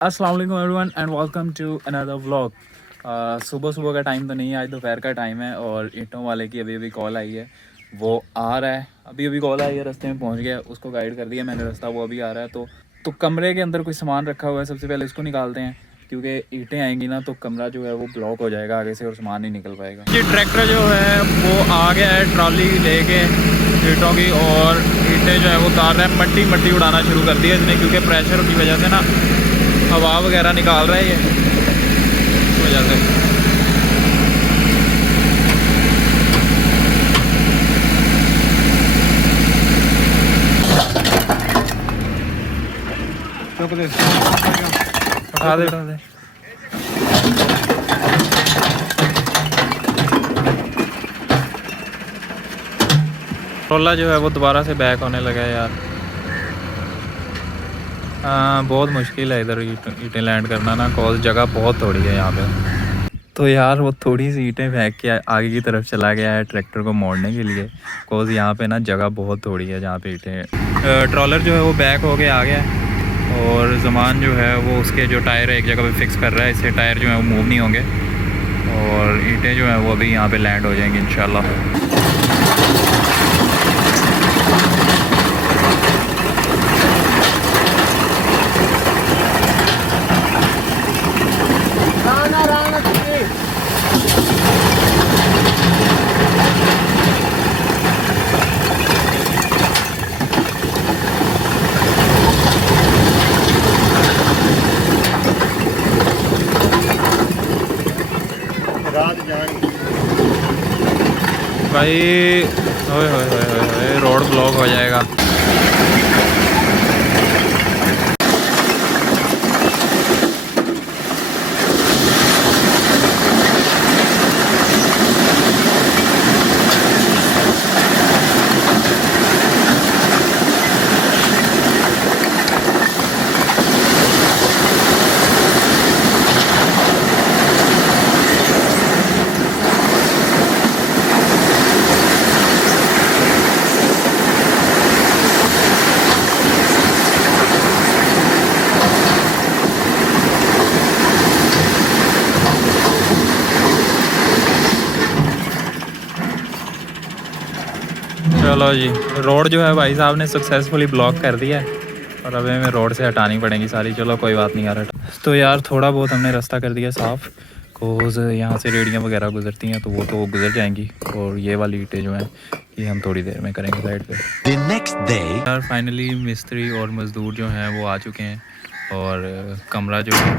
अस्सलाम वालेकुम everyone and welcome to another vlog. सुबह सुबह का टाइम तो नहीं है, आज दोपहर का टाइम है और ईंटों वाले की अभी अभी कॉल आई है। वो आ रहा है, अभी अभी कॉल आई है, रास्ते में पहुंच गया, उसको गाइड कर दिया मैंने रास्ता, वो अभी आ रहा है। तो कमरे के अंदर कोई सामान रखा हुआ है, सबसे पहले इसको निकालते हैं क्योंकि ईंटें आएंगी ना तो कमरा जो है वो ब्लॉक हो जाएगा आगे से और सामान नहीं निकल पाएगा। ये ट्रैक्टर जो है वो आ गया है ट्रॉली लेके ईंटों की, और ईंटें जो है वो उतार रहे हैं। मट्टी मट्टी उड़ाना शुरू कर दिया इसने क्योंकि प्रेशर की वजह से ना हवा वगैरह निकाल रहा है ये, इस वजह से। उठा दे उठा दे। ट्रोला जो है वो दोबारा से बैक होने लगा है यार। हाँ, बहुत मुश्किल है इधर ईंटें लैंड करना ना, कॉज जगह बहुत थोड़ी है यहाँ पे। तो यार वो थोड़ी सी ईंटें फेंक के आगे की तरफ चला गया है ट्रैक्टर को मोड़ने के लिए, कॉज यहाँ पे ना जगह बहुत थोड़ी है जहाँ पे ईंटें। ट्रॉलर जो है वो बैक हो के आ गया है और ज़मान जो है वो उसके जो टायर है एक जगह पे फिक्स कर रहा है, इससे टायर जो है वो मूव नहीं होंगे और ईंटें जो हैं वो अभी यहाँ पे लैंड हो जाएंगी इंशाल्लाह। भाई ओए होए होए होए होए, रोड ब्लॉक हो जाएगा। चलो जी, रोड जो है भाई साहब ने सक्सेसफुली ब्लॉक कर दिया है और अब हमें रोड से हटानी पड़ेंगी सारी। चलो कोई बात नहीं यार। तो यार थोड़ा बहुत हमने रास्ता कर दिया साफ़, कोज यहाँ से रेडियाँ वगैरह गुजरती हैं तो वो तो गुजर जाएंगी और ये वाली ईंटें जो हैं ये हम थोड़ी देर में करेंगे साइड पे। नेक्स्ट डे यार फाइनली मिस्त्री और मज़दूर जो हैं वो आ चुके हैं और कमरा जो है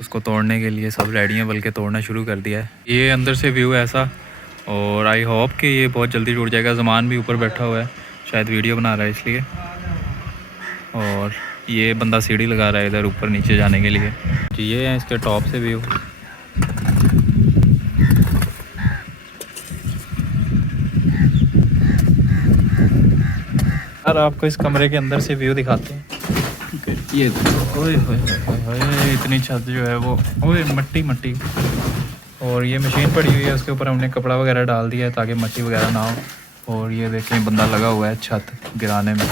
उसको तोड़ने के लिए सब रेडी हैं, बल्कि तोड़ना शुरू कर दिया है। ये अंदर से व्यू ऐसा, और आई होप कि ये बहुत जल्दी टूट जाएगा। ज़मान भी ऊपर बैठा हुआ है, शायद वीडियो बना रहा है इसलिए, और ये बंदा सीढ़ी लगा रहा है इधर ऊपर नीचे जाने के लिए। ये है इसके टॉप से व्यू। यार आपको इस कमरे के अंदर से व्यू दिखाते हैं। ये ओए होए इतनी छत जो है वो ओए मट्टी मट्टी, और ये मशीन पड़ी हुई है उसके ऊपर हमने कपड़ा वगैरह डाल दिया है ताकि मट्टी वगैरह ना हो। और ये देखें बंदा लगा हुआ है छत गिराने में।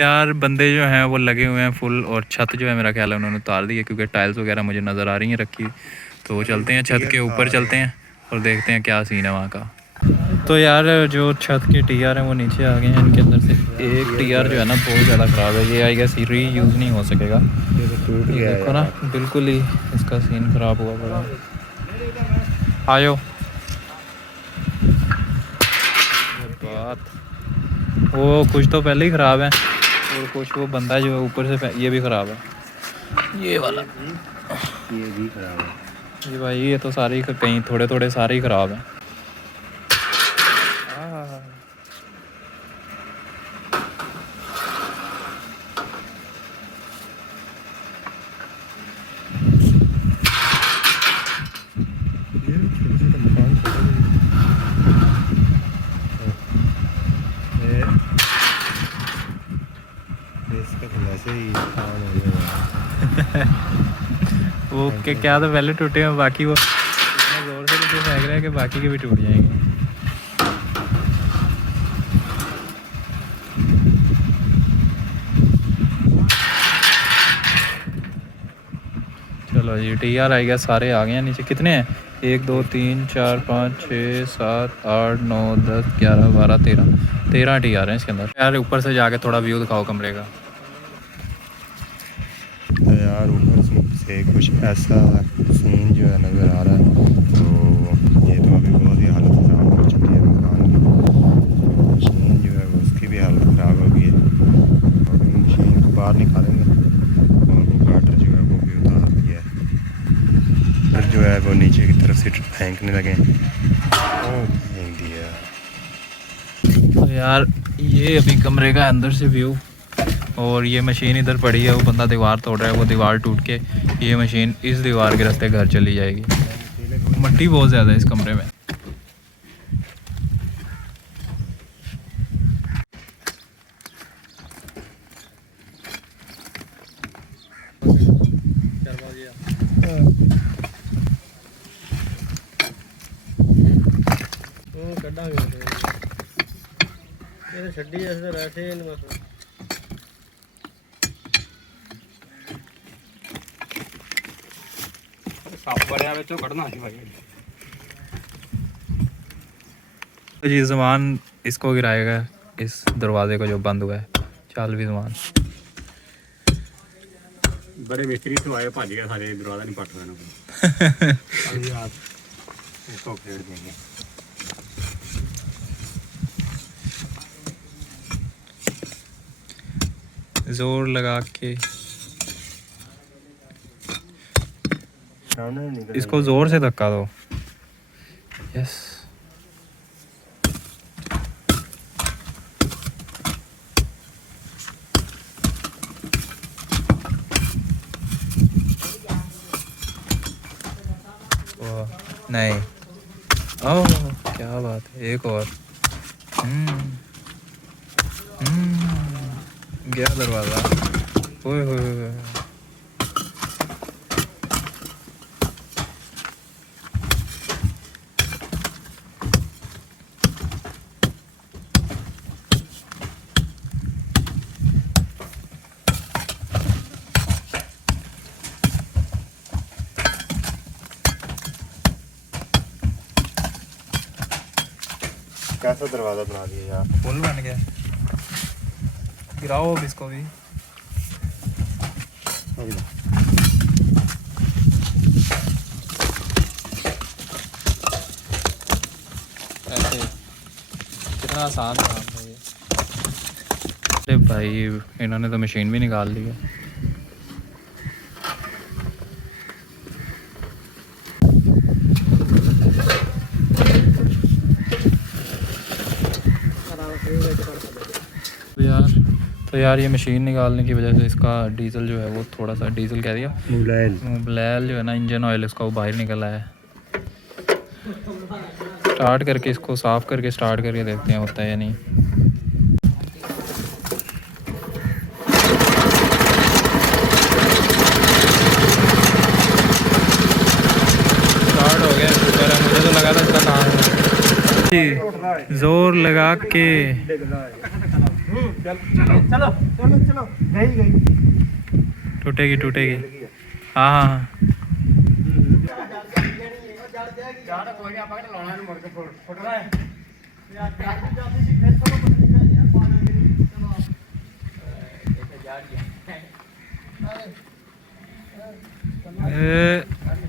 यार बंदे जो हैं वो लगे हुए हैं फुल, और छत जो है मेरा ख्याल है उन्होंने उतार दी है क्योंकि टाइल्स वगैरह मुझे नज़र आ रही हैं रखी। तो चलते हैं छत के ऊपर चलते हैं और देखते हैं क्या सीन है वहाँ का। तो यार जो छत के टीआर हैं वो नीचे आ गए हैं। इनके अंदर से एक टीआर जो है ना बहुत ज़्यादा ख़राब है, ये आई गेस री यूज़ नहीं हो सकेगा। ये देखो ना बिल्कुल ही इसका सीन ख़राब हुआ पड़ा। आयो बात। वो कुछ तो पहले ही ख़राब है और कुछ वो बंदा जो है ऊपर से ये भी ख़राब है, ये वाला, ये भी ख़राब है। ये भाई ये तो सारे ही कहीं थोड़े थोड़े सारे ही ख़राब हैं। इसका तो वैसे ही काम हो गया। वो क्या तो पहले टूटे हैं, बाकी वो इतना ज़ोर से नीचे फेंक रहे हैं कि बाकी के भी टूट जाएंगे। चलो जी TR आ गया, सारे आ गए हैं नीचे। कितने हैं? 1 2 3 4 5 6 7 8 9 10 11 12 13 TR हैं इसके अंदर। यार ऊपर से जाके थोड़ा व्यू दिखाओ कमरे का। तो यार ऊपर से कुछ ऐसा सीन जो है नज़र आ रहा है। तो ये तो अभी बहुत ही हालत ख़राब हो चुकी है मकान की। मशीन जो है वो उसकी भी हालत ख़राब हो गई है और मशीन को बाहर निकालेंगे और वो गाटर जो है वो भी उतार दिया है। फिर जो है वो नीचे की तरफ से फेंकने लगे, फेंक दिया। तो यार ये अभी कमरे का अंदर से व्यू, और ये मशीन इधर पड़ी है, वो बंदा दीवार तोड़ रहा है, वो दीवार टूट के ये मशीन इस दीवार के रास्ते घर चली जाएगी। मट्टी बहुत ज़्यादा है इस कमरे में। जी ज़मान इसको गिराएगा, इस दरवाजे को जो बंद हुआ है। चल भी ज़मान बड़े मिस्त्री तो आए भज गया, सारे दरवाजा नहीं पट रहे इसको फेर देंगे। जोर लगा के इसको जोर से धक्का दो। यस नहीं, ओह क्या बात है, एक और। गया दरवाज़ा। ओए होए कैसा दरवाज़ा बना दिया यार, पुल बन गया। गिराओ अब इसको भी। ऐसे कितना आसान काम है ये। अरे भाई इन्होंने तो मशीन भी निकाल ली है। तो यार ये मशीन निकालने की वजह से इसका डीजल जो है वो थोड़ा सा, डीजल कह दिया, मुबलैल जो है ना, इंजन ऑयल इसका वो बाहर निकल आया है। स्टार्ट करके इसको साफ़ करके स्टार्ट करके देखते हैं होता है या नहीं। स्टार्ट हो गया, शुक्र है, मुझे तो लगा था इसका काम है। जोर लगा के चलो चलो चलो, गई टूटेगी टूटेगी। हाँ हाँ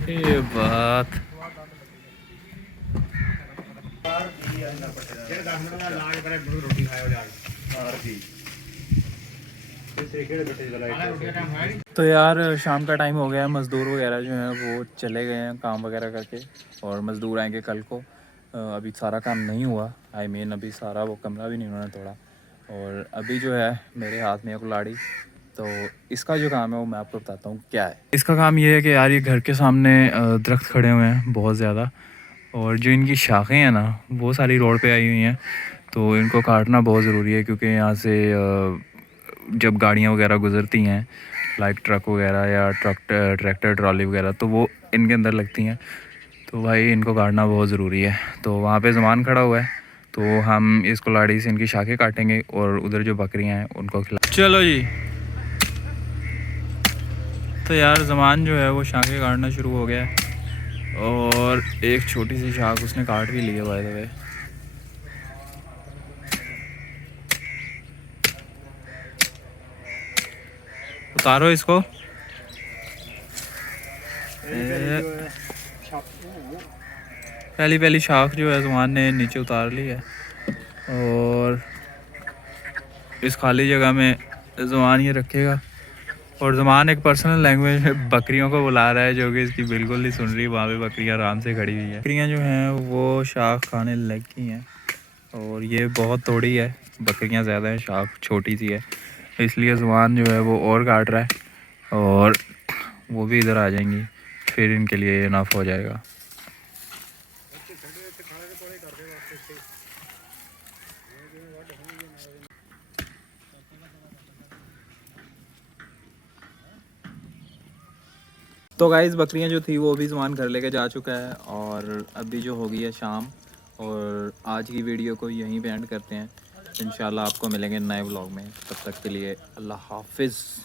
ये बात ਜਿਹੜੇ 10 ਮਿੰਟ ਦਾ ਲਾ ਕੇ ਪਹਿਲੇ ਮੈਨੂੰ ਰੋਟੀ ਖਾਇਓ ਜਾ ਕੇ और जी ਸੇਕੇ ਦੇ ਬੱਟੇ ਜਲਾ ਰੋਟੀ ਦਾ ਟਾਈਮ ਹੋਇਆ ਨਹੀਂ तो यार शाम का टाइम हो गया है, मज़दूर वगैरह जो हैं वो चले गए हैं काम वगैरह करके, और मज़दूर आएंगे कल को। अभी सारा काम नहीं हुआ, आई मीन अभी सारा वो कमरा भी नहीं उन्होंने तोड़ा। और अभी जो है मेरे हाथ में एक कुल्हाड़ी, तो इसका जो काम है वो मैं आपको बताता हूँ क्या है। इसका काम ये है कि यार ये घर के सामने दरख्त खड़े हुए हैं बहुत ज़्यादा, और जो इनकी शाखें हैं ना वो सारी रोड पे आई हुई हैं, तो इनको काटना बहुत ज़रूरी है, क्योंकि यहाँ से जब गाड़ियाँ वगैरह गुज़रती हैं, लाइक ट्रक वगैरह या ट्रैक्टर ट्रॉली वगैरह, तो वो इनके अंदर लगती हैं। तो भाई इनको काटना बहुत ज़रूरी है। तो वहाँ पे ज़मान खड़ा हुआ है, तो हम इस कुल्हाड़ी से इनकी शाखें काटेंगे और उधर जो बकरियाँ हैं उनको खिला। चलो जी, तो यार ज़मान जो है वो शाखें काटना शुरू हो गया है, और एक छोटी सी शाख उसने काट भी ली है बाय द वे। उतारो इसको। पहली शाख जो है ज़मान ने नीचे उतार ली है, और इस खाली जगह में ज़मान ये रखेगा, और ज़मान एक पर्सनल लैंग्वेज में बकरियों को बुला रहा है, जो कि इसकी बिल्कुल नहीं सुन रही। वहाँ पे बकरियाँ आराम से खड़ी हुई है। बकरियाँ जो हैं वो शाख खाने लगी हैं, और ये बहुत तोड़ी है, बकरियाँ ज़्यादा हैं, शाख छोटी सी है, इसलिए ज़मान जो है वो और काट रहा है, और वो भी इधर आ जाएंगी, फिर इनके लिए इनफ हो जाएगा। तो गाइस बकरियां जो थी वो भी ज़मान घर लेके जा चुका है, और अभी जो हो गई है शाम, और आज की वीडियो को यहीं पे एंड करते हैं। इंशाल्लाह आपको मिलेंगे नए व्लॉग में, तब तक के लिए अल्लाह हाफिज़।